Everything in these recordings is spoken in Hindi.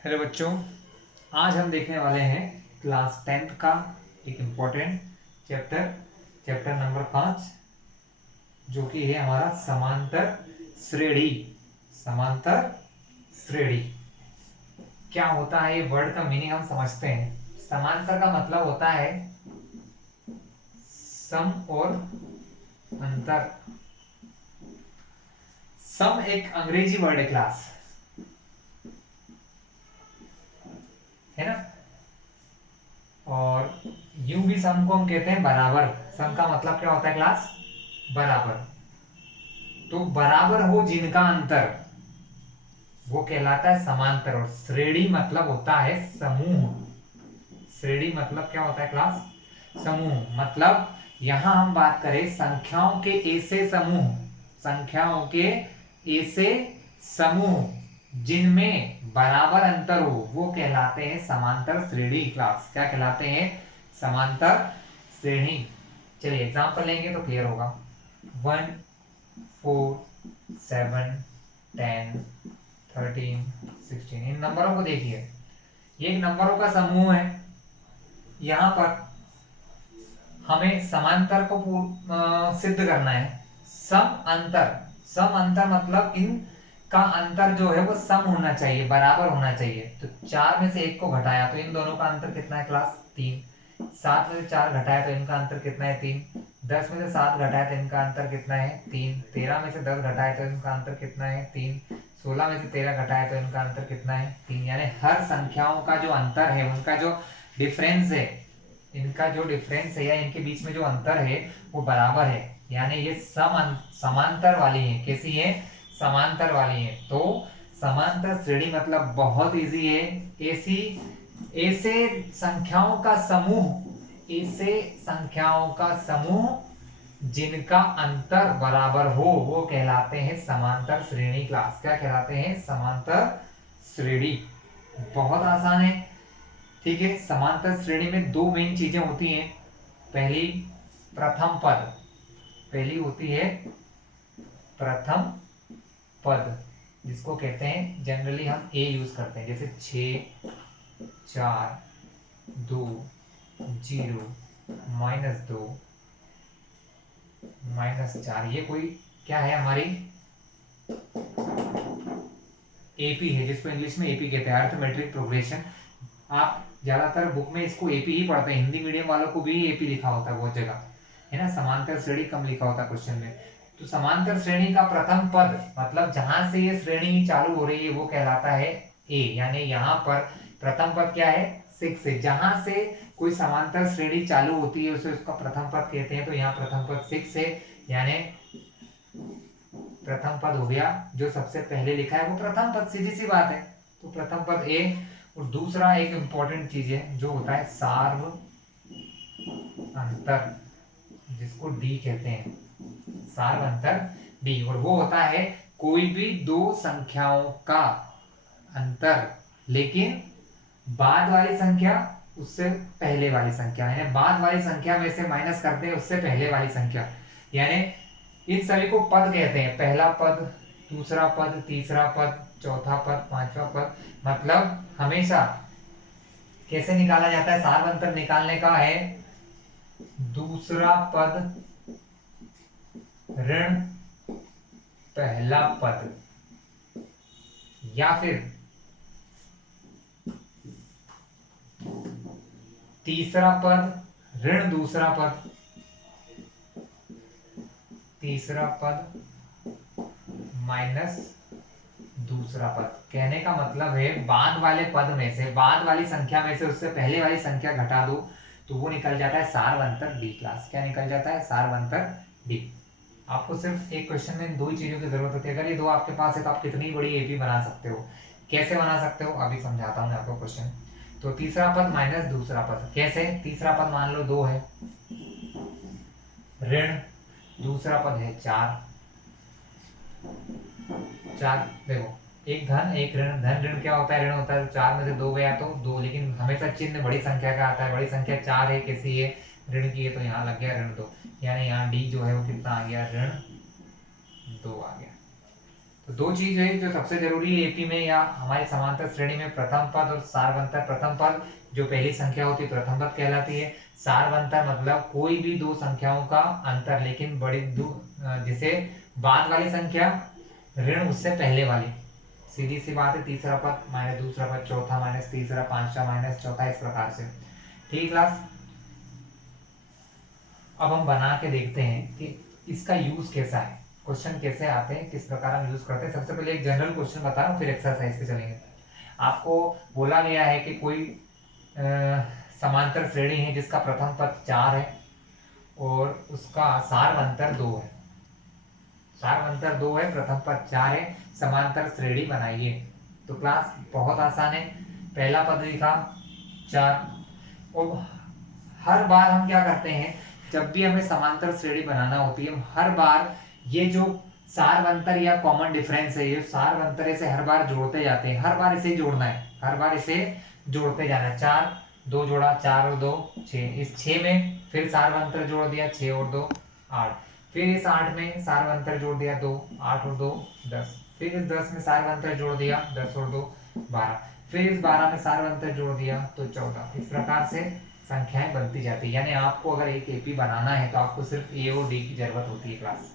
हेलो बच्चों, आज हम देखने वाले हैं क्लास 10th का एक इम्पोर्टेंट चैप्टर चैप्टर नंबर 5, जो कि है हमारा समांतर श्रेणी। समांतर श्रेणी क्या होता है, ये वर्ड का मीनिंग हम समझते हैं। समांतर का मतलब होता है सम और अंतर। सम एक अंग्रेजी वर्ड है क्लास, है ना। और यूं भी सम को हम कहते हैं बराबर। सम का मतलब क्या होता है क्लास? बराबर। तो बराबर हो जिनका अंतर वो कहलाता है समांतर। और श्रेणी मतलब होता है समूह। श्रेणी मतलब क्या होता है क्लास? समूह। मतलब यहां हम बात करें संख्याओं के ऐसे समूह, संख्याओं के ऐसे समूह जिनमें बराबर अंतर हो, वो कहलाते हैं समांतर श्रेणी क्लास। क्या कहलाते हैं? समांतर श्रेणी। चलिए एग्जांपल लेंगे तो क्लियर होगा। 1 4 7 10 13 16, इन नंबरों को देखिए। ये एक नंबरों का समूह है। यहां पर हमें समांतर को सिद्ध करना है। सम अंतर। सम अंतर मतलब इन का अंतर जो है वो सम होना चाहिए, बराबर होना चाहिए। तो 4 में से 1 को घटाया तो इन दोनों का अंतर कितना है क्लास? 3। 7 में से 4 घटाया तो इनका अंतर कितना है? 3। 10 में से 7 घटाया तो इनका अंतर कितना है? 3। 13 में से 10 घटाया तो इनका अंतर कितना है? 3। 16 में से 13 घटाया तो इनका अंतर कितना है? 3। यानी हर संख्याओं का जो अंतर है, उनका जो डिफरेंस है, इनका जो डिफरेंस है या इनके बीच में जो अंतर है वो बराबर है। यानी ये समांतर वाली है। कैसी है? समांतर वाली है। तो समांतर श्रेणी मतलब बहुत इजी है। ऐसी ऐसे संख्याओं का समूह, ऐसे संख्याओं का समूह जिनका अंतर बराबर हो, वो कहलाते हैं समांतर श्रेणी क्लास। क्या कहलाते हैं? समांतर श्रेणी। बहुत आसान है। ठीक है। समांतर श्रेणी में दो मेन चीजें होती हैं। पहली प्रथम पद, पहली होती है प्रथम पद, जिसको कहते हैं जनरली हम ए यूज करते हैं, जैसे 6 4 2 0 -2 -4। ये कोई क्या है? हमारी एपी है, जिसको इंग्लिश में एपी कहते हैं, अर्थमेट्रिक प्रोग्रेशन। आप ज्यादातर बुक में इसको एपी ही पढ़ते हैं। हिंदी मीडियम वालों को भी एपी लिखा होता है बहुत जगह, है ना। समांतर श्रेणी कम लिखा होता है क्वेश्चन में। तो समांतर श्रेणी का प्रथम पद मतलब जहां से ये श्रेणी चालू हो रही है वो कहलाता है ए। यानी यहाँ पर प्रथम पद क्या है? 6 से। जहां से कोई समांतर श्रेणी चालू होती है उसे उसका प्रथम पद कहते हैं। तो यहाँ प्रथम पद 6 है। यानी प्रथम पद हो गया, जो सबसे पहले लिखा है वो प्रथम पद, सीधी सी बात है। तो प्रथम पद ए। और दूसरा एक इंपॉर्टेंट चीज है जो होता है सार्व अंतर, जिसको डी कहते हैं, सार्व अंतर डी। और वो होता है कोई भी दो संख्याओं का अंतर, लेकिन बाद वाली संख्या उससे पहले वाली संख्या, यानी बाद वाली संख्या में से माइनस करते हैं उससे पहले वाली संख्या। यानी इन सभी को पद कहते हैं। पहला पद, दूसरा पद, तीसरा पद, चौथा पद, पांचवा पद। मतलब हमेशा कैसे निकाला जाता है? सार्व अंतर निकालने का है दूसरा पद ऋण पहला पद, या फिर तीसरा पद ऋण दूसरा पद, तीसरा पद माइनस दूसरा पद। कहने का मतलब है बाद वाले पद में से, बाद वाली संख्या में से उससे पहले वाली संख्या घटा दो तो वो निकल जाता है सार्वंतर डी क्लास। क्या निकल जाता है? सार्वंतर डी। आपको सिर्फ एक क्वेश्चन में दो ही चीजों की जरूरत होती है। अगर ये दो आपके पास है तो आप कितनी बड़ी एपी बना सकते हो। कैसे बना सकते हो अभी समझाता हूं मैं आपको क्वेश्चन। तो तीसरा पद माइनस दूसरा पद कैसे? तीसरा पद मान लो 2 है, ऋण दूसरा पद है 4। देखो, एक धन एक ऋण। धन ऋण क्या होता है? ऋण होता है। 4 में से 2 गया तो 2, लेकिन हमेशा चिन्ह बड़ी संख्या का आता है। बड़ी संख्या 4 है, कैसी है? ऋण की है, तो यहाँ लग गया ऋण 2। यानी यहाँ डी जो है वो कितना आ गया? ऋण 2 आ गया। तो दो चीज है जो सबसे जरूरी है एपी में या हमारी समांतर श्रेणी में, प्रथम पद और सारवंतर। प्रथम पद जो पहली संख्या होती है प्रथम पद कहलाती है। सारवंतर मतलब कोई भी दो संख्याओं का अंतर, लेकिन बड़ी जिसे बाद वाली संख्या ऋण उससे पहले वाली। सीधी सी बात है, तीसरा पद माइनस दूसरा पद, चौथा माइनस तीसरा, पांचवा माइनस चौथा, इस प्रकार से। ठीक क्लास, अब हम बना के देखते हैं कि इसका यूज कैसा है, क्वेश्चन कैसे आते हैं, किस प्रकार हम यूज करते हैं। सबसे पहले एक जनरल क्वेश्चन बता रहा हूँ, फिर एक्सरसाइज पे चलेंगे। आपको बोला गया है कि कोई समांतर श्रेणी है जिसका प्रथम पद 4 है और उसका सारवंतर 2 है। सारवंतर 2 है, प्रथम पद 4 है, समांतर श्रेणी बनाइए। तो क्लास बहुत आसान है, पहला पद लिखा 4, और हर बार हम क्या करते हैं, जब भी हमें समांतर श्रेणी बनाना होती है, हम हर बार ये जो सारवंतर या कॉमन डिफरेंस है, ये सारवंतर इसे हर बार जोड़ते जाते हैं, हर बार इसे जोड़ना है, हर बार इसे जोड़ते जाना है। 4 2 जोड़ा, 4 और 2 6, इस 6 में फिर सारवंतर जोड़ दिया, 6 और 2 8, फिर इस 8 में सारवंतर जोड़ दिया 2, 8 और 2 10, फिर इस 10 में सारवंतर जोड़ दिया 10 और 2 12, फिर इस 12 में सारवंतर जोड़ दिया तो 14। इस प्रकार से संख्याएं बनती जाती है। यानी आपको अगर एक एपी बनाना है तो आपको सिर्फ ए और डी की जरूरत होती है क्लास,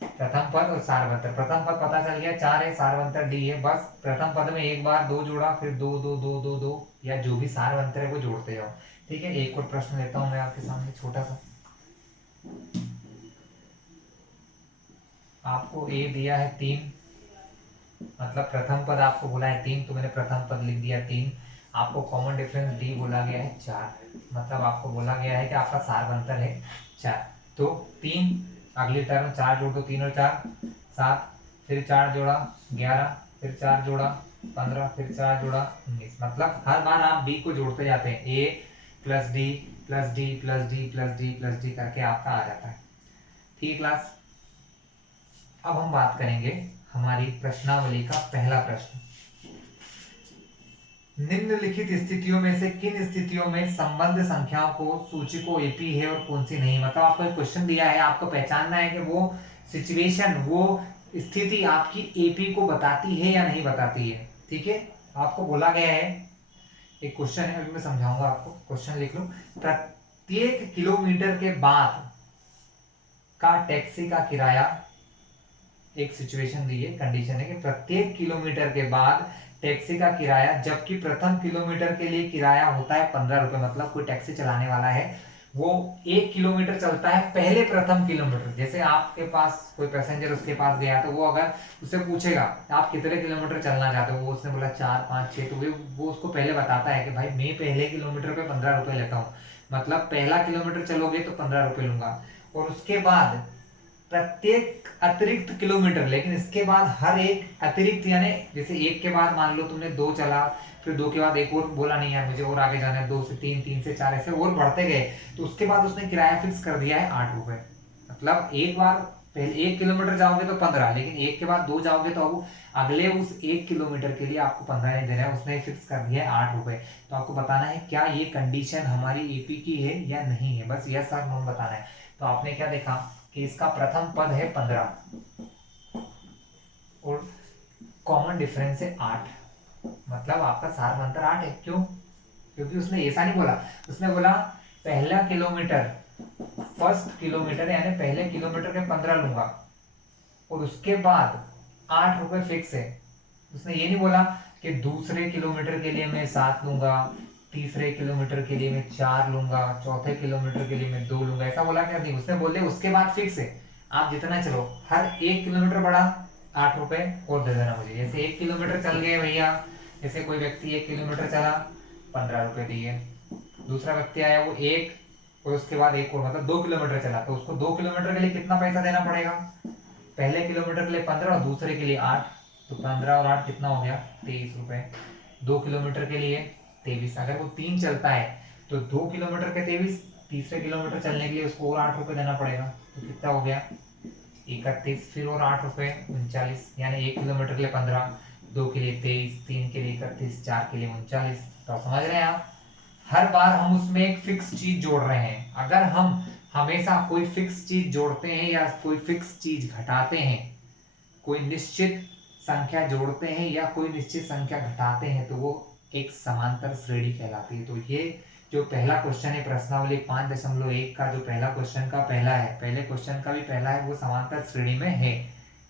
प्रथम पद और सारवंतर। प्रथम पद पता चल गया 4 है, सारवंतर डी है, बस प्रथम पद में एक बार 2 जोड़ा, फिर 2 2 2 2 2 या जो भी सारवंतर है वो जोड़ते जाओ। ठीक है, एक और प्रश्न लेता हूं मैं आपके सामने छोटा सा। आपको ए दिया है 3, मतलब प्रथम पद आपको बोला है 3, तो मैंने प्रथम पद लिख दिया 3। आपको कॉमन डिफरेंस डी बोला गया है 4, मतलब आपको बोला गया है कि आपका सारवंतर है 4। तो 3, अगली टर्म 4 जोड़ दो, 3 और 4 7, फिर 4 जोड़ा 11, फिर 4 जोड़ा 15, फिर 4 जोड़ा 19। मतलब हर बार आप डी को जोड़ते जाते हैं, A plus D plus D plus D plus D plus D करके आपका आ जाता है। ठीक क्लास, अब हम बात करेंगे हमारी प्रश्नावली का पहला प्रश्न। निम्नलिखित स्थितियों में से किन स्थितियों में संबंध संख्याओं को सूची को एपी है और कौन सी नहीं। मतलब आपको एक क्वेश्चन दिया है, आपको पहचानना है कि वो सिचुएशन, वो स्थिति आपकी एपी को बताती है या नहीं बताती है। ठीक है, आपको बोला गया है, एक क्वेश्चन है, अभी मैं समझाऊंगा आपको, क्वेश्चन लिख लो। प्रत्येक किलोमीटर के बाद का टैक्सी का किराया, एक सिचुएशन दी है, कंडीशन है कि प्रत्येक किलोमीटर के बाद टैक्सी का किराया, जबकि प्रथम किलोमीटर के लिए किराया होता है 15 रुपए। मतलब कोई टैक्सी चलाने वाला है, वो 1 किलोमीटर चलता है पहले प्रथम किलोमीटर। जैसे आपके पास कोई पैसेंजर उसके पास गया, तो वो अगर उससे पूछेगा आप कितने किलोमीटर चलना चाहते हो, वो उसने बोला 4 5 6, तो वो उसको पहले बताता है कि भाई मैं पहले किलोमीटर पे 15 रुपए लेता हूँ, मतलब पहला किलोमीटर चलोगे तो 15 रुपए लूंगा। और उसके बाद प्रत्येक अतिरिक्त किलोमीटर, लेकिन इसके बाद हर एक अतिरिक्त, यानी जैसे 1 के बाद मान लो तुमने 2 चला, फिर 2 के बाद एक और बोला नहीं यार मुझे और आगे जाना है, 2 से 3, 3 से 4, ऐसे और बढ़ते गए, तो उसके बाद उसने किराया फिक्स कर दिया है 8 रुपए। मतलब एक बार पहले 1 किलोमीटर जाओगे तो 15, लेकिन 1 के बाद 2 जाओगे तो अब अगले उस 1 किलोमीटर के लिए आपको 15 नहीं देना है, उसने फिक्स कर दिया है 8 रुपए। तो आपको बताना है क्या ये कंडीशन हमारी एपी की है या नहीं है, बस यस और नो बताना है। तो आपने क्या देखा कि इसका प्रथम पद है 15 और कॉमन डिफरेंस है 8, मतलब आपका सारवंतर 8 है। क्यों? क्योंकि उसने ऐसा नहीं बोला, उसने बोला पहला किलोमीटर, फर्स्ट किलोमीटर यानी पहले किलोमीटर के 15 लूंगा और उसके बाद 8 रुपए फिक्स है। उसने ये नहीं बोला कि दूसरे किलोमीटर के लिए मैं 7 लूंगा, तीसरे किलोमीटर के लिए मैं 4 लूंगा, चौथे किलोमीटर के लिए मैं 2 लूंगा, ऐसा बोला क्या? नहीं, उसने बोले उसके बाद फिक्स है, आप जितना चलो, हर 1 किलोमीटर बढ़ा 8 रुपए और दे देना मुझे। जैसे 1 किलोमीटर चल गए भैया, जैसे कोई व्यक्ति 1 किलोमीटर चला 15 रुपए दिए, दूसरा व्यक्ति आया वो 1 और उसके बाद एक और, मतलब 2 किलोमीटर चला, तो उसको 2 किलोमीटर के लिए कितना पैसा देना पड़ेगा? पहले किलोमीटर के लिए 15 और दूसरे के लिए 8, तो 15 और 8 कितना हो गया? 23 रुपए। 2 किलोमीटर के लिए 23, अगर वो 3 चलता है तो 2 किलोमीटर के 23, तीसरे किलोमीटर चलने के लिए उसको और 8 रुपए देना पड़ेगा, तो कितना हो गया? 31, फिर और 8 रुपए 39, यानी 1 किलोमीटर के लिए 15, 2 के लिए 23, 3 के लिए 31, 4 के लिए 39। तो समझ रहे हैं आप, हर बार हम उसमें एक फिक्स चीज जोड़ रहे हैं। अगर हम हमेशा कोई फिक्स चीज जोड़ते हैं या कोई फिक्स चीज घटाते हैं, कोई निश्चित संख्या जोड़ते हैं या कोई निश्चित संख्या घटाते हैं तो वो एक समांतर श्रेणी कहलाती है। तो ये जो पहला क्वेश्चन है प्रश्नावली 5.1 का, जो पहला क्वेश्चन का पहला है, पहले क्वेश्चन का भी पहला है, वो समांतर श्रेणी में है।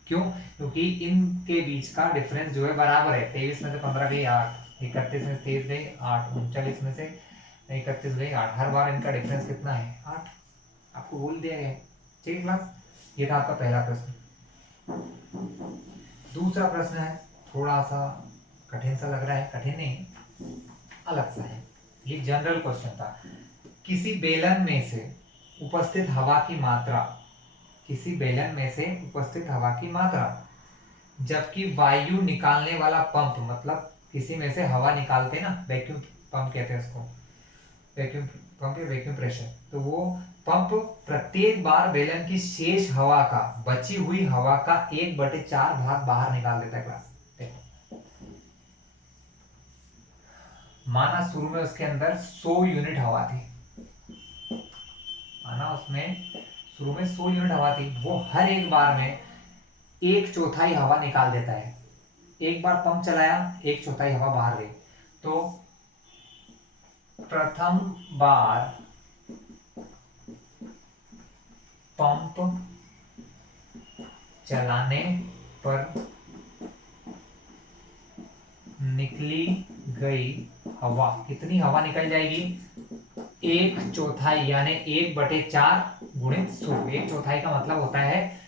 क्यों? क्योंकि इनके बीच का डिफरेंस जो है बराबर है। 23 में से 15 गई 8, 31 में 23 गई 8, 39 में से 31 गई 8। हर बार इनका डिफरेंस कितना है? 8। आपको बोल दिया गया है। ठीक है क्लास, ये था आपका पहला प्रश्न। दूसरा प्रश्न है, थोड़ा सा कठिन सा लग रहा है, कठिन नहीं, अलग सा है। ये जनरल क्वेश्चन था। किसी बेलन में से उपस्थित हवा की मात्रा, किसी बेलन में से उपस्थित हवा की मात्रा जबकि वायु निकालने वाला पंप, मतलब किसी में से हवा निकालते ना, वैक्यूम पंप कहते हैं उसको, वैक्यूम पंप या वैक्यूम प्रेशर। तो वो पंप प्रत्येक बार बेलन की शेष हवा का, बची हुई हवा का 1/4 भाग बाहर निकाल देता है। क्लास देखो, माना शुरू में उसके अंदर 100 यूनिट हवा थी, माना उसमें शुरू में 100 यूनिट हवा थी, वो हर एक बार में 1/4 हवा निकाल देता है। एक बार पंप चलाया, 1/4 हवा बाहर गई। तो प्रथम बार पंप चलाने पर निकली गई हवा, कितनी हवा निकल जाएगी? 1/4 यानी 1/4 गुणित 100। 1/4 का मतलब होता है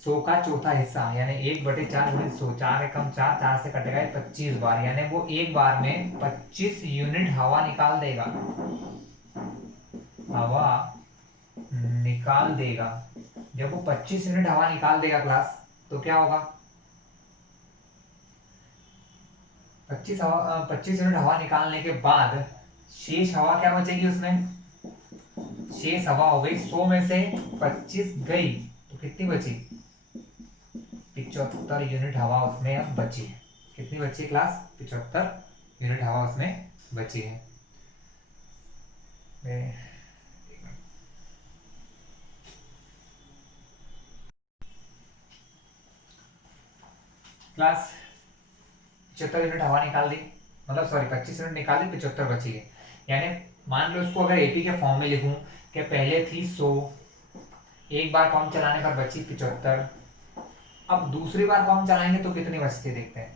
100 का चौथा हिस्सा, यानी 1/4 गुणित 100। 4 एकम 4, 4 से कटेगा 25 बार, यानी वो एक बार में 25 यूनिट हवा निकाल देगा, हवा निकाल देगा। जब वो 25 यूनिट हवा निकाल देगा क्लास, तो क्या होगा? 25 यूनिट हवा निकालने के बाद शेष हवा क्या बचेगी उसमें? शेष हवा हो गई 100 में से 25 गई तो कितनी बची? 75 यूनिट हवा उसमें अब बची है। कितनी बची क्लास? 75 यूनिट हवा उसमें बची है। क्लास 75 यूनिट हवा निकाल दी, मतलब सॉरी 25 यूनिट निकाल दी, 75 बची है। यानी मान लो इसको अगर एपी के फॉर्म में लिखूं कि पहले थी 100, एक बार पंप चलाने पर बची 75, अब दूसरी बार पंप चलाएंगे तो कितनी बचती है देखते हैं।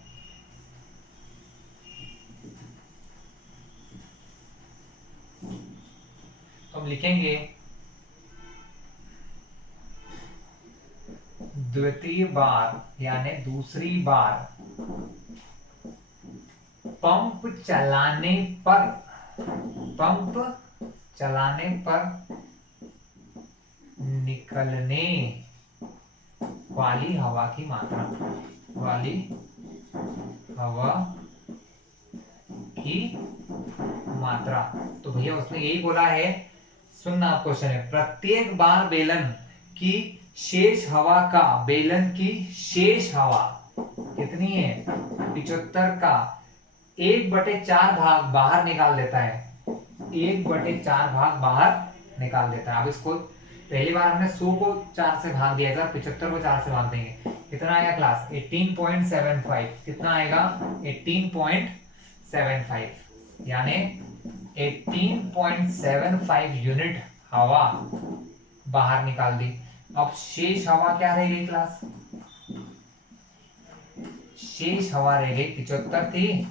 तो हम लिखेंगे द्वितीय बार यानी दूसरी बार पंप चलाने पर, पंप चलाने पर निकलने वाली हवा की मात्रा, वाली हवा की मात्रा। तो भैया उसने यही बोला है, सुनना क्वेश्चन है, प्रत्येक बार बेलन की शेष हवा का, बेलन की शेष हवा कितनी है? 75 का 1/4 भाग बाहर निकाल देता है, 1/4 भाग बाहर निकाल देता है। अब इसको पहली बार हमने 100 को 4 से भाग दिया था, 75 को 4 से भाग देंगे, कितना आएगा क्लास? 18.75। कितना आएगा? 18.75, यानी 18.75 यूनिट हवा बाहर निकाल दी। अब शेष हवा क्या रह गई क्लास? शेष हवा रह गई 75 थी,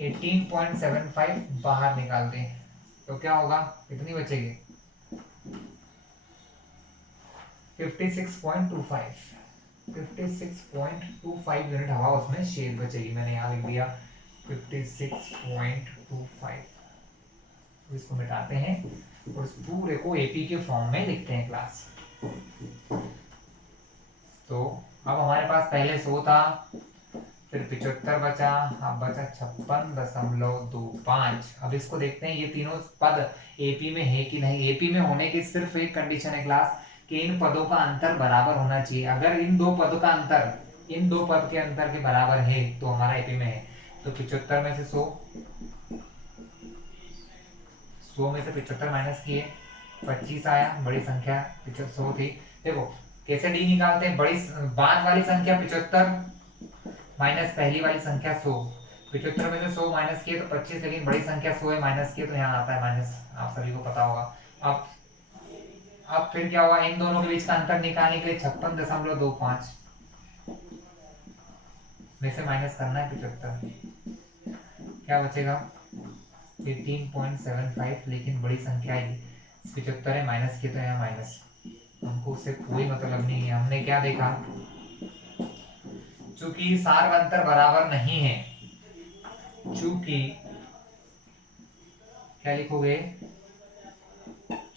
18.75 बाहर निकाल दी, तो क्या होगा? कितनी बचेगी? 56.25। 56.25 यूनिट हवा उसमें शेष बचेगी। मैंने यहाँ लिख दिया 56.25। तो इसको मिटाते हैं और इस पूरे को एपी के फॉर्म में लिखते हैं क्लास। तो अब हमारे पास पहले 100 था, फिर 75 बचा, अब बचा 56.25। अब इसको देखते हैं ये तीनों पद एपी में है कि नहीं। एपी में होने की सिर्फ एक कंडीशन है क्लास कि इन पदों का अंतर बराबर होना चाहिए। अगर इन दो पद का अंतर, इन दो पद के अंतर के बराबर है तो हमारा एपी में है। तो 75 में से 100 में से 75 माइनस किए, 25 आया, बड़ी संख्या 100 थी। देखो कैसे डी निकालते हैं, बड़ी बाद वाली संख्या 75 माइनस पहली वाली संख्या 100, 75 में से 100 माइनस किए तो 25, लेकिन बड़ी संख्या 100 है, माइनस किए तो यहाँ आता है माइनस, आप सभी को पता होगा। अब फिर क्या होगा, इन दोनों के बीच का अंतर निकालने के लिए 56.25 में से माइनस करना है 75, क्या बचेगा 18.75, लेकिन बड़ी संख्या है 75 है, माइनस किए तो यहाँ माइनस, हमको उससे कोई मतलब नहीं है। हमने क्या देखा, चूंकि सार अंतर बराबर नहीं है, चूंकि क्या लिखोगे,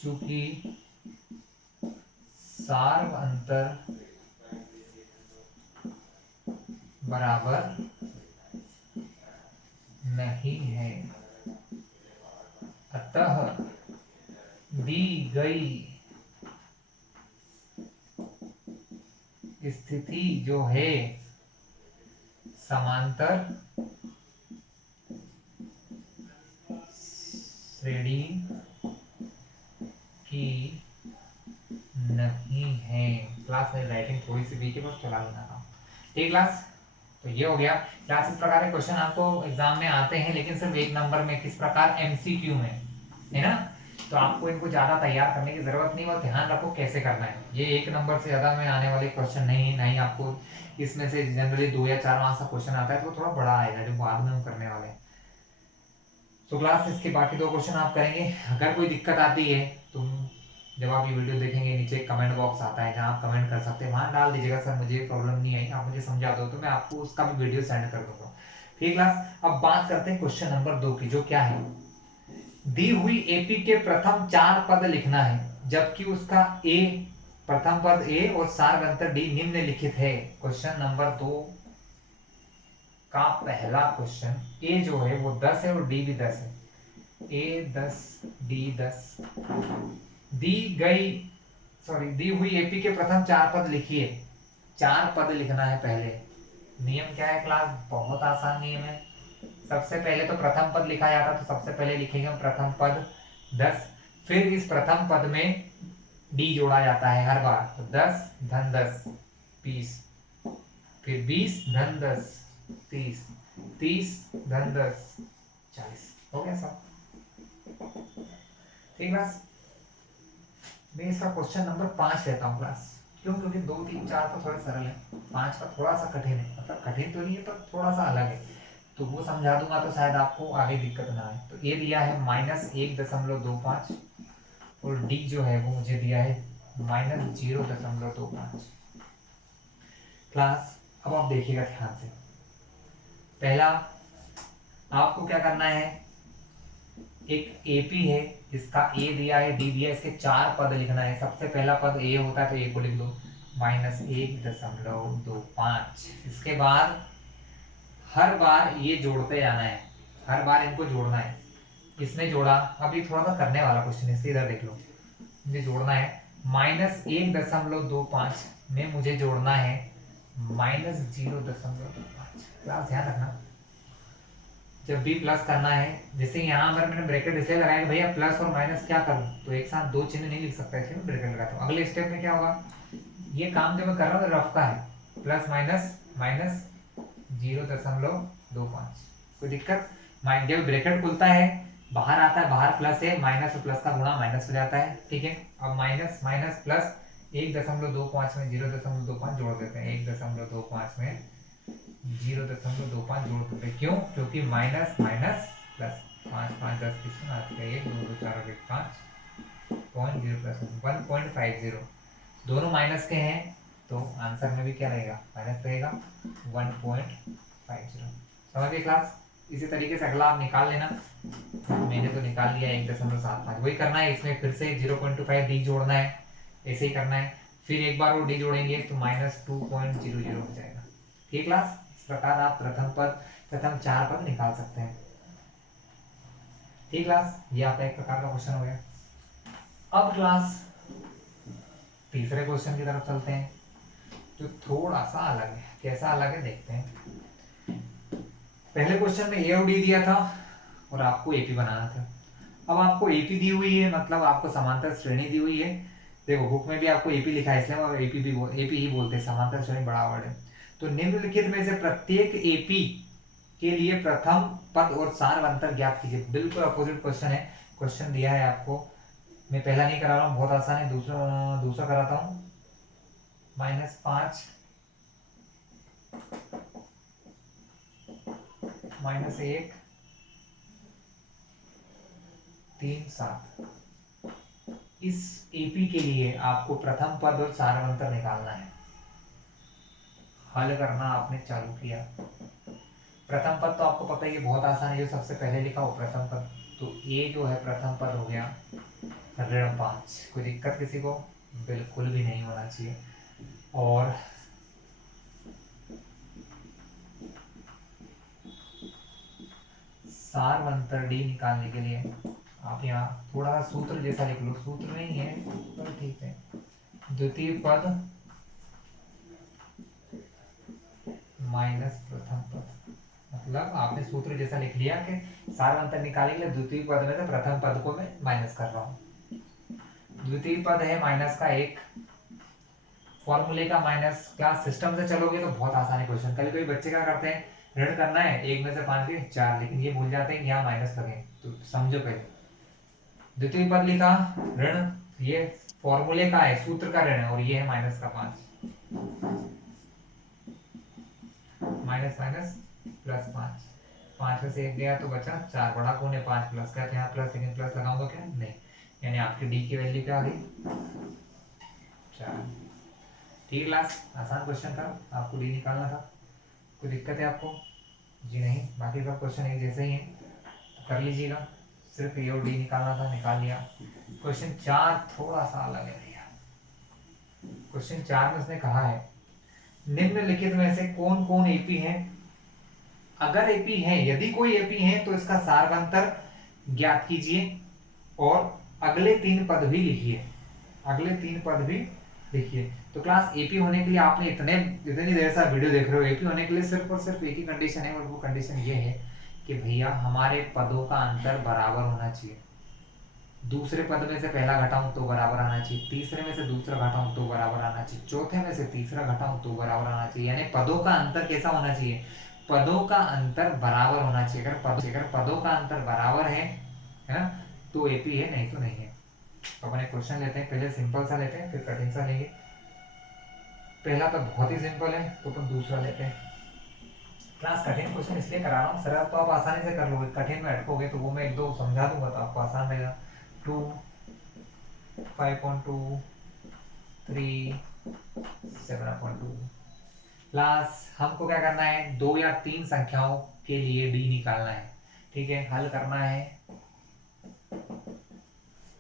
चूंकि सार अंतर बराबर नहीं है, अतः दी गई स्थिति जो है समांतर श्रेणी की नहीं है। क्लास में राइटिंग थोड़ी सी वीक है, बस चला लेना था। ठीक क्लास, तो ये हो गया क्लास। इस प्रकार के क्वेश्चन आपको एग्जाम में आते हैं, लेकिन सिर्फ एक नंबर में, किस प्रकार, एमसीक्यू में, है ना। तो आपको इनको ज्यादा तैयार करने की जरूरत नहीं, और ध्यान रखो कैसे करना है। ये एक नंबर से ज्यादा में आने वाले क्वेश्चन नहीं, नहीं आपको इसमें से जनरली 2 या 4 मार्क्स का क्वेश्चन आता है, तो थोड़ा बड़ा आएगा जो बाद में हम करने वाले हैं। तो क्लास इसके बाकी 2 क्वेश्चन आप करेंगे। अगर कोई दिक्कत आती है तो जब आप ये वीडियो देखेंगे नीचे एक कमेंट बॉक्स आता है जहाँ आप कमेंट कर सकते हैं, वहाँ डाल दीजिएगा सर मुझे प्रॉब्लम नहीं आई, आप मुझे समझा दो, तो मैं आपको उसका भी वीडियो सेंड कर दूंगा। ठीक क्लास, अब बात करते हैं क्वेश्चन नंबर 2 की, जो क्या है, दी हुई एपी के प्रथम 4 पद लिखना है, जबकि उसका ए, प्रथम पद ए और सार अंतर डी निम्नलिखित है। क्वेश्चन नंबर 2 का पहला क्वेश्चन, ए जो है वो 10 है और डी भी 10 है, ए 10 डी 10, दी हुई एपी के प्रथम 4 पद लिखिए। 4 पद लिखना है पहले। नियम क्या है क्लास, बहुत आसान नियम है। सबसे पहले तो प्रथम पद लिखा जाता, तो सबसे पहले लिखेंगे हम प्रथम पद 10, फिर इस प्रथम पद में डी जोड़ा जाता है हर बार, तो 10 धन 10 20, फिर 20 धन 10 30, 30 धन 10 40, हो गया सब। ठीक क्लास, मैं इसका क्वेश्चन नंबर 5 लेता हूँ क्लास। क्यों, क्योंकि 2 3 4 तो थोड़े सरल है, 5 का थोड़ा सा कठिन है, मतलब कठिन तो नहीं है पर थोड़ा सा अलग है, तो वो समझा दूंगा तो शायद आपको आगे दिक्कत ना आए। तो ये दिया है -1.25 और डी जो है वो मुझे दिया है -0.25। क्लास अब आप देखिएगा ध्यान से, पहला आपको क्या करना है, एक एपी है, इसका ए दिया है डी दिया है, इसके 4 पद लिखना है। सबसे पहला पद ए होता है तो ए को लिख दो -1.25। इसके बाद हर बार ये जोड़ते जाना है, हर बार इनको जोड़ना है। इसने जोड़ा, अब ये थोड़ा सा करने वाला क्वेश्चन है, इधर देख लो, मुझे जोड़ना है -1.25 में मुझे जोड़ना है -0.25। क्लास ध्यान रखना, जब भी प्लस करना है, जैसे यहाँ अगर मैंने ब्रैकेट इसलिए लगाया कि भैया प्लस और माइनस क्या करूँ, तो एक साथ 2 चिन्ह नहीं लिख सकता, इसलिए मैं ब्रैकेट लगाता हूँ। अगले स्टेप में क्या होगा, ये काम जो मैं कर रहा हूँ रफ का है, प्लस माइनस माइनस 0.25, कोई दिक्कत। जब ब्रैकेट खुलता है बाहर आता है, बाहर प्लस है, माइनस और प्लस का गुणा माइनस हो जाता है। ठीक है, अब माइनस माइनस प्लस 1.25 में 0.25 जोड़ देते हैं, 1.25 में 0.25 जोड़ देते हैं। क्यों, क्योंकि माइनस माइनस प्लस 5 5 10 किसमें आती है, 1 2 2 4 1 5 0 प्लस 1.50, दोनों माइनस के हैं तो आंसर में भी क्या रहेगा, माइनस रहेगा 1.50। समझ गए क्लास। इसी तरीके से अगला आप निकाल लेना, मैंने तो निकाल लिया 1.75, वही करना है। इसमें फिर से 0.25 डी जोड़ना है, ऐसे ही करना है, फिर एक बार वो डी जोड़ेंगे तो -2.00 हो जाएगा। ठीक क्लास, इस प्रकार आप प्रथम 4 पद निकाल सकते हैं। ठीक क्लास, ये आपका एक प्रकार का क्वेश्चन हो गया। अब क्लास तीसरे क्वेश्चन की तरफ चलते हैं, जो थोड़ा सा अलग है। कैसा अलग है देखते हैं। पहले क्वेश्चन में ए और डी दिया था और आपको एपी बनाना था। अब आपको एपी दी हुई है, मतलब आपको समांतर श्रेणी दी हुई है। देखो बुक में भी आपको एपी लिखा है, इसलिए हम एपी ही बोलते हैं, समांतर श्रेणी बड़ा वर्ड है। तो निम्नलिखित में से प्रत्येक एपी के लिए प्रथम पद और सारवंतर ज्ञात कीजिए। बिल्कुल अपोजिट क्वेश्चन है। क्वेश्चन दिया है आपको, मैं पहला नहीं करा रहा हूँ, बहुत आसान है। दूसरा कराता हूँ। -5 -1 3 7। इस एपी के लिए आपको प्रथम पद और सारवंतर निकालना है। हल करना आपने चालू किया। प्रथम पद तो आपको पता ही है, बहुत आसान है। जो सबसे पहले लिखा हो प्रथम पद, तो ये जो है प्रथम पद हो गया -5। कोई दिक्कत किसी को? बिल्कुल भी नहीं होना चाहिए। और सारवंतर डी निकालने के लिए आप यहाँ थोड़ा सा सूत्र जैसा लिख लो। सूत्र नहीं है पर ठीक है। द्वितीय पद माइनस प्रथम पद, मतलब आपने सूत्र जैसा लिख लिया कि सारवंतर निकालने के लिए द्वितीय पद में से प्रथम पद को मैं माइनस कर रहा हूँ। द्वितीय पद है -1। फॉर्मूले का माइनस, क्लास सिस्टम से चलोगे तो बहुत आसान है क्वेश्चन। कभी कभी बच्चे क्या करते हैं, ऋण करना है 1 में से 5 के 4, लेकिन ये भूल जाते हैं यहाँ माइनस लगे। तो समझो पहले, द्वितीय पद लिखा ऋण, ये फॉर्मूले का है, सूत्र का ऋण है, और ये है माइनस का 5। माइनस माइनस +5, 5 में से 1 गया तो बचा 4। बड़ा कौन है? 5 प्लस का, तो यहाँ प्लस, लेकिन प्लस लगाऊंगा क्या? नहीं। यानी आपकी डी की वैल्यू क्या आ गई? 4। ठीक क्लास, आसान क्वेश्चन था, आपको डी निकालना था। कोई दिक्कत है आपको? जी नहीं, बाकी सब क्वेश्चन एक जैसे ही हैं, तो कर लीजिएगा। सिर्फ ए और डी निकालना था, निकाल लिया। क्वेश्चन 4 थोड़ा सा अलग है भैया। क्वेश्चन 4 में उसने कहा है निम्नलिखित में से कौन कौन एपी है। अगर एपी है, यदि कोई एपी है तो इसका सारवंतर ज्ञात कीजिए और अगले 3 पद भी लिखिए। अगले 3 पद भी लिखिए। तो क्लास एपी होने के लिए आपने इतनी देर से वीडियो देख रहे हो, एपी होने के लिए सिर्फ और सिर्फ एक ही कंडीशन है, और वो कंडीशन ये है कि भैया हमारे पदों का अंतर बराबर होना चाहिए। दूसरे पद में से पहला घटाऊं तो बराबर आना चाहिए, तीसरे में से दूसरा घटाऊं तो बराबर आना चाहिए, चौथे में से तीसरा घटाऊं तो बराबर आना चाहिए। यानी पदों का अंतर कैसा होना चाहिए? पदों का अंतर बराबर होना चाहिए। अगर पदों का अंतर बराबर है ना, तो एपी है, नहीं तो नहीं है। तो अपने क्वेश्चन लेते हैं, पहले सिंपल सा लेते हैं, फिर कठिन सा लेंगे। पहला तो बहुत ही सिंपल है, तो अपन दूसरा लेते हैं। क्लास कठिन क्वेश्चन इसलिए करा रहा हूँ, सरल तो आप आसानी से कर लोगे, कठिन में अटकोगे तो वो मैं 1-2 समझा दूंगा तो आपको आसान रहेगा। 2 5.2 3 7.2। क्लास हमको क्या करना है? 2 या 3 संख्याओं के लिए डी निकालना है। ठीक है, हल करना है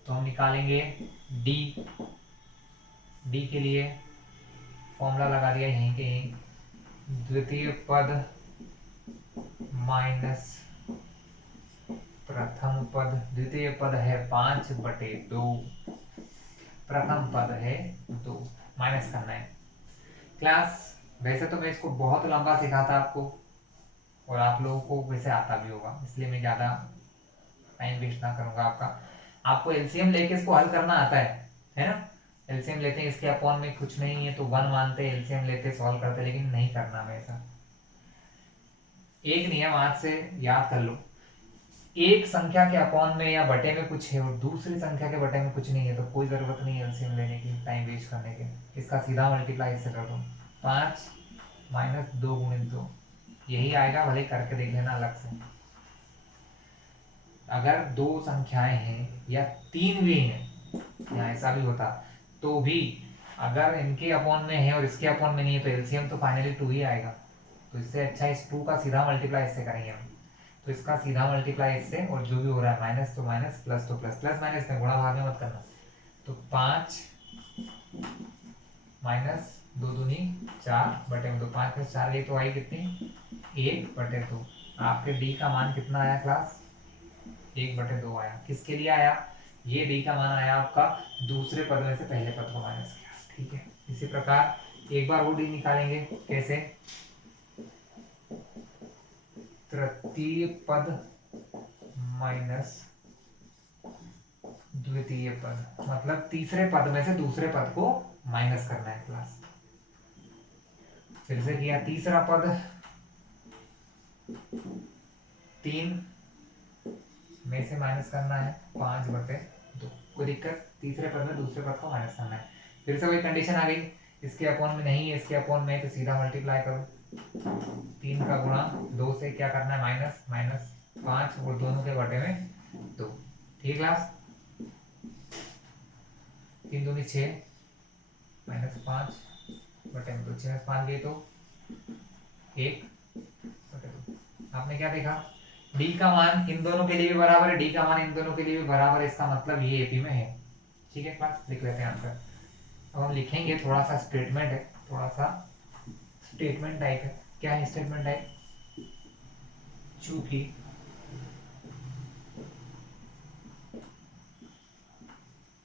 तो हम निकालेंगे डी। डी के लिए फॉर्मूला लगा दिया यहीं के यहीं, द्वितीय पद माइनस प्रथम पद। द्वितीय पद है 5/2, प्रथम पद है 2। माइनस करना है। क्लास वैसे तो मैं इसको बहुत लंबा सिखाता आपको, और आप लोगों को वैसे आता भी होगा, इसलिए मैं ज़्यादा टाइम वेस्ट ना करूंगा आपका। आपको एलसीएम लेके इसको हल करना आता है ना? एलसीएम लेते हैं, इसके अपॉन में कुछ नहीं है तो 1 मानते हैं, एलसीएम लेते सॉल्व करते, लेकिन नहीं करना वैसा। एक नियम आज से याद कर लो, एक संख्या के अपॉन में या बटे में कुछ है और दूसरी संख्या के बटे में कुछ नहीं है, तो कोई जरूरत नहीं है एलसीएम लेने की, टाइम वेस्ट करने के। इसका सीधा मल्टीप्लाई इससे कर दो, 5 - 2 × 2, यही आएगा, भले करके देख लेना अलग से। अगर 2 संख्याएं हैं या 3 भी हैं, या ऐसा भी होता तो भी, अगर इनके अपॉन में है और इसके अपॉन में नहीं है, तो एलसीएम तो फाइनली 2 ही आएगा। तो इससे अच्छा इस 2 का सीधा मल्टीप्लाई इससे करेंगे हम। तो इसका सीधा मल्टीप्लाई इससे, और जो भी हो रहा है माइनस तो माइनस, प्लस तो प्लस, प्लस माइनस में गुणा भाग में मत करना। तो 5 - 2 दूनी 4/2, 5 में 4 गई तो आई कितनी? 1/2। आपके डी का मान कितना आया क्लास? 1/2 आया। किसके लिए आया? ये डी का मान आया आपका दूसरे पद में से पहले पद को माइनस किया। ठीक है, इसी प्रकार एक बार वो डी निकालेंगे, कैसे? तृतीय पद माइनस द्वितीय पद, मतलब तीसरे पद में से दूसरे पद को माइनस करना है क्लास। फिर से किया। तीसरा पद 3 में से माइनस करना है 5/2। कोई दिक्कत? तीसरे पद में दूसरे पद को माइनस करना है। फिर से वही कंडीशन आ गई, इसके अपॉन में नहीं है, इसके अपॉन में, तो सीधा मल्टीप्लाई करो। 3 का गुणा 2 से क्या करना है, माइनस, माइनस 5 और दोनों के बटे में 2। ठीक क्लास? 3 दूनी 6 माइनस 5 बटे में 2, 6 में 5 गई तो 1 बटे 2। आपने क्या देखा? डी का मान इन दोनों के लिए भी बराबर है, डी का मान इन दोनों के लिए भी बराबर है, इसका मतलब ये एपी में है। ठीक है क्लास? लिख लेते हैं आंसर। अब हम लिखेंगे, थोड़ा सा स्टेटमेंट है, थोड़ा सा स्टेटमेंट टाइप है। क्या है स्टेटमेंट टाइप? चूंकि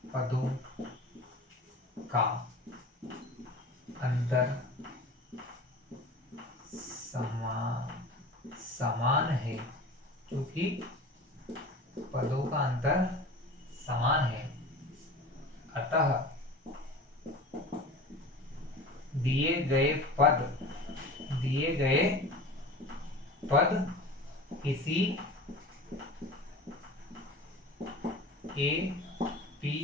पदों का अंतर समान है, क्योंकि पदों का अंतर समान है, अतः दिए गए पद किसी ए पी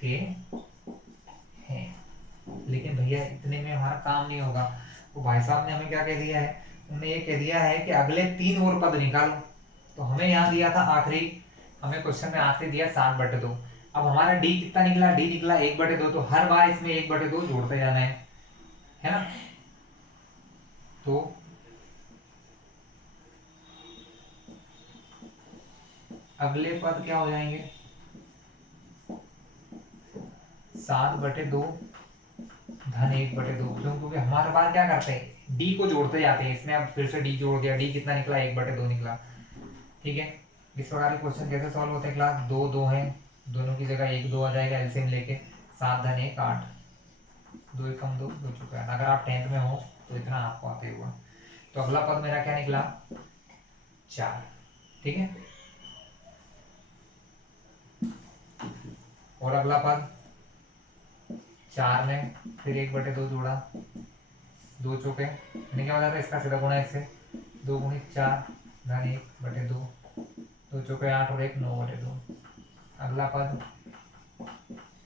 के हैं। लेकिन भैया इतने में हमारा काम नहीं होगा। तो भाई साहब ने हमें क्या कह दिया है? उन्होंने ये कह दिया है कि अगले 3 और पद निकालो। तो हमें यहाँ दिया था आखिरी, हमें क्वेश्चन में आखिरी दिया 7/2। अब हमारा डी कितना निकला? डी निकला 1/2। तो हर बार इसमें 1/2 जोड़ते जाना है ना? तो अगले पद क्या हो जाएंगे? 7/2 धन 1/2। क्योंकि हमारे पास क्या करते हैं, डी को जोड़ते जाते हैं। इसमें अब फिर से डी जोड़ दिया, डी कितना निकला? 1/2 निकला। ठीक है? इस प्रकार के क्वेश्चन कैसे सॉल्व होते हैं क्लास? 2 2 है, दोनों की जगह 1 2 आ जाएगा एलसीएम लेके। 7 धन 1 8, 2 1 कम 2 2 चुका है। अगर आप 10th में हो तो इतना आपको आते हुआ। तो अगला पद मेरा क्या निकला? 4। ठीक है? और अगला पद 4 में फिर 1/2 जोड़ा, 2 चौके, मैंने क्या बताया था? इसका सीधा गुणा इससे, 2 × 4 धन 1/2, 2 चौके 8 और 1 9/2। अगला पद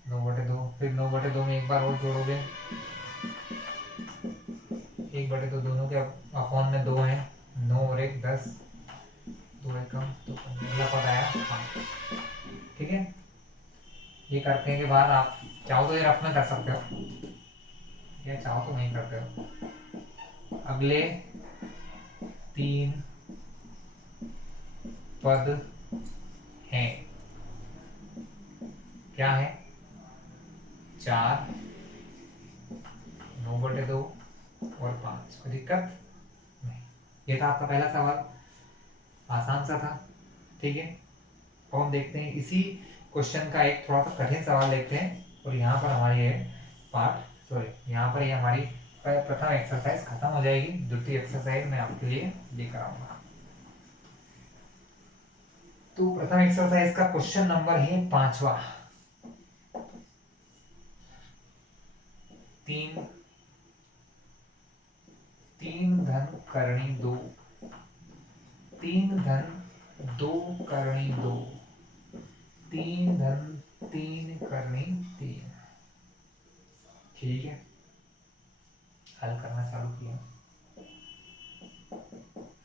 9/2, फिर 9/2 में एक बार और जोड़ोगे, 1/2 दोनों के अपॉन में 2 है, 9 और 1 10, 2 1 कम तो अगला पद आया 5। ठीक है? ये करने के बाद आप चाहो तो ये रफ में कर सकते हो, या चाहो तो नहीं करते हो। अगले 3 पद हैं, क्या है? 4 9/2 और 5। कोई दिक्कत नहीं। ये था आपका पहला सवाल, आसान सा था। ठीक है? तो हम देखते हैं इसी क्वेश्चन का एक थोड़ा सा कठिन सवाल देखते हैं। और यहाँ पर हमारी ये यहाँ पर ये हमारी प्रथम एक्सरसाइज खत्म हो जाएगी। द्वितीय एक्सरसाइज मैं आपके लिए लेकर आऊंगा। तो प्रथम एक्सरसाइज का क्वेश्चन नंबर है 5वां। 3 धन करणी 2, 3 धन 2 करणी 2, 3 धन 3 करणी 3। ठीक है? हल करना चालू किया।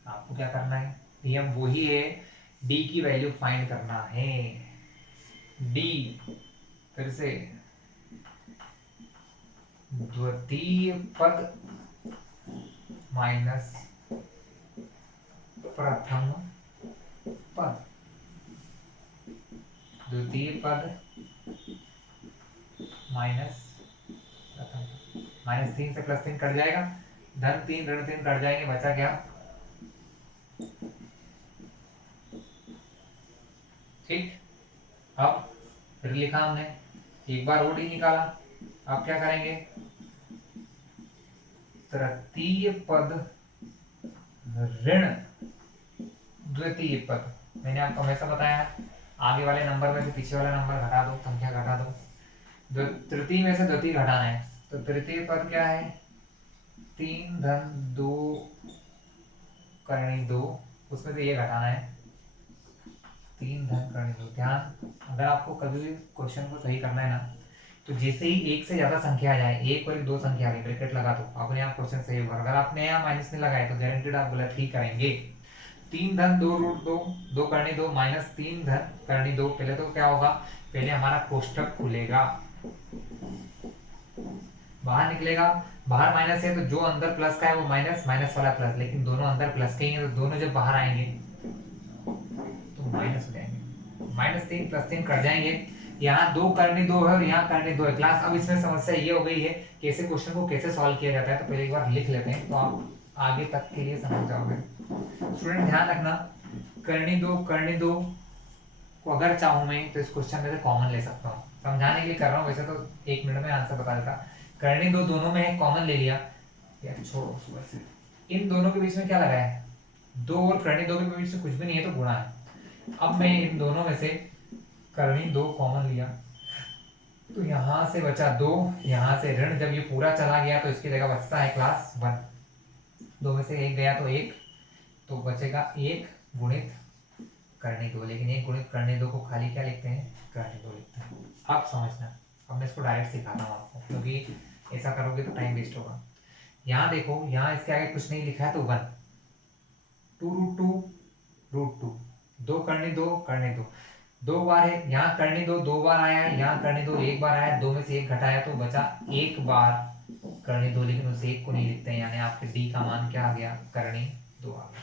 आपको क्या करना है? नियम वही है, डी की वैल्यू फाइंड करना है। डी फिर से द्वितीय पद माइनस प्रथम पद, द्वितीय पद माइनस प्रथम पद। -3 से +3 कट जाएगा, धन 3 ऋण 3 कट जाएंगे, बचा क्या? ठीक? अब फिर लिखा हमने, एक बार ओडी निकाला। अब क्या करेंगे? तृतीय पद ऋण द्वितीय पद। मैंने आपको हमेशा बताया, आगे वाले नंबर में से पीछे वाला नंबर घटा दो, संख्या घटा दो। तृतीय में से द्वितीय घटाना है, तो तृतीय पद क्या है? 3 धन 2 करनी 2, उसमें से ये घटाना है 3 धन करनी 2। ध्यान, अगर आपको कभी भी क्वेश्चन को सही करना है ना, तो जैसे ही एक से ज्यादा संख्या आ जाए, एक और दो संख्या आ गई, ब्रैकेट लगा दो, अपने आप क्वेश्चन सही होगा। अगर आपने यहाँ माइनस नहीं लगाया तो गारंटेड आप गलत ही करेंगे। 3 धन 2 रूट 2, 2 करनी 2 माइनस 3 धन करनी 2। पहले तो क्या होगा, पहले हमारा कोष्टक खुलेगा, बाहर निकलेगा, बाहर माइनस है तो जो अंदर प्लस का है वो माइनस, माइनस वाला प्लस, लेकिन दोनों अंदर प्लस के ही हैं तो दोनों जब बाहर आएंगे तो माइनस हो जाएंगे। -3 + 3 कट जाएंगे। यहाँ 2 करनी 2 है और यहाँ करनी 2 है क्लास। अब इसमें समस्या ये हो गई है कि ऐसे क्वेश्चन को कैसे सॉल्व किया जाता है, तो पहले एक बार लिख लेते हैं तो आप आगे तक के लिए समझ जाओगे। स्टूडेंट ध्यान रखना, करनी 2 को अगर चाहूं मैं तो इस क्वेश्चन में से कॉमन ले सकता हूँ। समझाने के लिए कर रहा हूँ, वैसे तो 1 मिनट में आंसर बता देता। करनी 2 दोनों में है, कॉमन ले लिया यार, छोड़ो सुबह से। इन दोनों के बीच में क्या लगा है, 2 और करनी 2 के बीच में कुछ भी नहीं है तो गुणा है। अब मैं इन दोनों में से करनी 2 कॉमन लिया तो यहाँ से बचा 2, यहाँ से ऋण, जब ये पूरा चला गया तो इसकी जगह बचता है क्लास 1। 2 में से 1 गया तो 1, तो बचेगा 1 गुणित करनी 2। लेकिन 1 गुणित करनी 2 को खाली क्या लिखते हैं, करनी 2 लिखते हैं। अब समझना, अब मैं इसको डायरेक्ट सिखाता हूँ आपको, क्योंकि ऐसा करोगे तो टाइम वेस्ट होगा। यहाँ देखो, यहाँ इसके आगे कुछ नहीं लिखा है तो 1, 2√2 2 करनी 2 2 बार है, यहाँ करनी 2 बार आया है, यहाँ करनी 2 1 बार आया है, 2 में से 1 घटाया तो बचा 1 बार करनी 2, लेकिन उस 1 को नहीं लिखते हैं, यानी आपके डी का मान क्या आ गया, करनी 2 आ गया।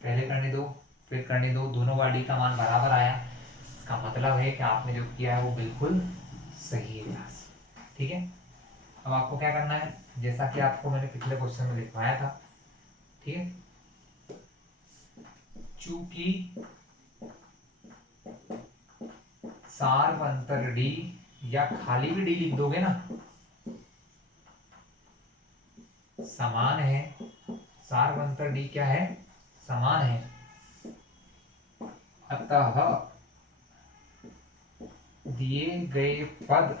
पहले करनी 2 फिर करनी 2, दोनों बार डी का मान बराबर आया, इसका मतलब है कि आपने जो किया है वो बिल्कुल सही है क्लास। ठीक है, अब आपको क्या करना है, जैसा कि आपको मैंने पिछले क्वेश्चन में लिखवाया था, ठीक है, चूंकि सार्वंतर डी, या खाली भी डी लिख दोगे ना, समान है, सार्वंतर डी क्या है, समान है, अतः दिए गए पद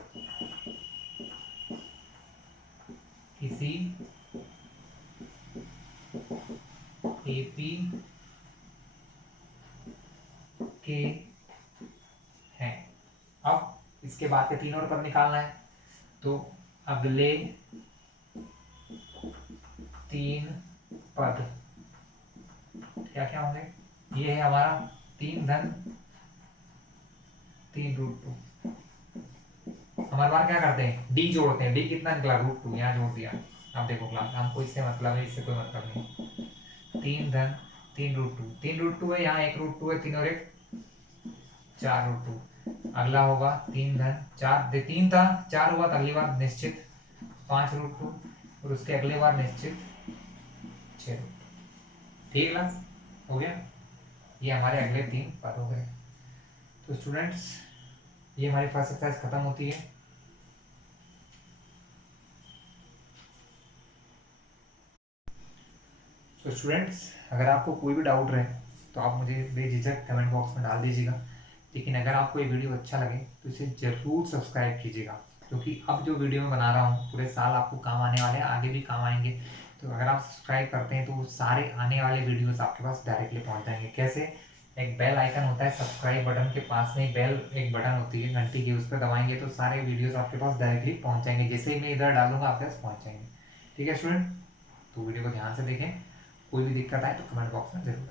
किसी एपी के हैं। अब इसके बाद के 3 और पद निकालना है, तो अगले 3 पद क्या क्या होंगे, ये है हमारा 3 धन 3√2। हमारे बार क्या करते हैं, डी जोड़ते हैं, डी कितना निकला, √2, यहाँ जोड़ दिया। अब देखो क्लास, हमको इससे मतलब है, इससे कोई मतलब नहीं। 3 धन 3√2, 3√2 है, यहाँ 1√2 है, 3 और 1 4√2। अगला होगा 3 धन 4, 3 था 4 हुआ, तो अगली बार निश्चित 5√2, और उसके अगले बार निश्चित 6। ठीक है क्लास, हो गया। ये हमारे अगले 3 पद हो गए। तो स्टूडेंट्स, ये हमारी फर्स्ट एक्सरसाइज खत्म होती है। तो स्टूडेंट्स, अगर आपको कोई भी डाउट रहे तो आप मुझे बेझिझक कमेंट बॉक्स में डाल दीजिएगा। लेकिन अगर आपको ये वीडियो अच्छा लगे तो इसे ज़रूर सब्सक्राइब कीजिएगा, क्योंकि अब जो वीडियो मैं बना रहा हूँ पूरे साल आपको काम आने वाले हैं, आगे भी काम आएंगे। तो अगर आप सब्सक्राइब करते हैं तो सारे आने वाले वीडियोस आपके पास डायरेक्टली पहुँच जाएंगे। कैसे, एक बेल आइकन होता है सब्सक्राइब बटन के पास में, बेल एक बटन होती है घंटी की, उस पर दबाएंगे तो सारे वीडियोस आपके पास डायरेक्टली पहुँच जाएंगे। जैसे ही मैं इधर डालूंगा आपके पास पहुँच जाएंगे। ठीक है स्टूडेंट, तो वीडियो को ध्यान से देखें, कोई भी दिक्कत आए तो कमेंट बॉक्स में जरूर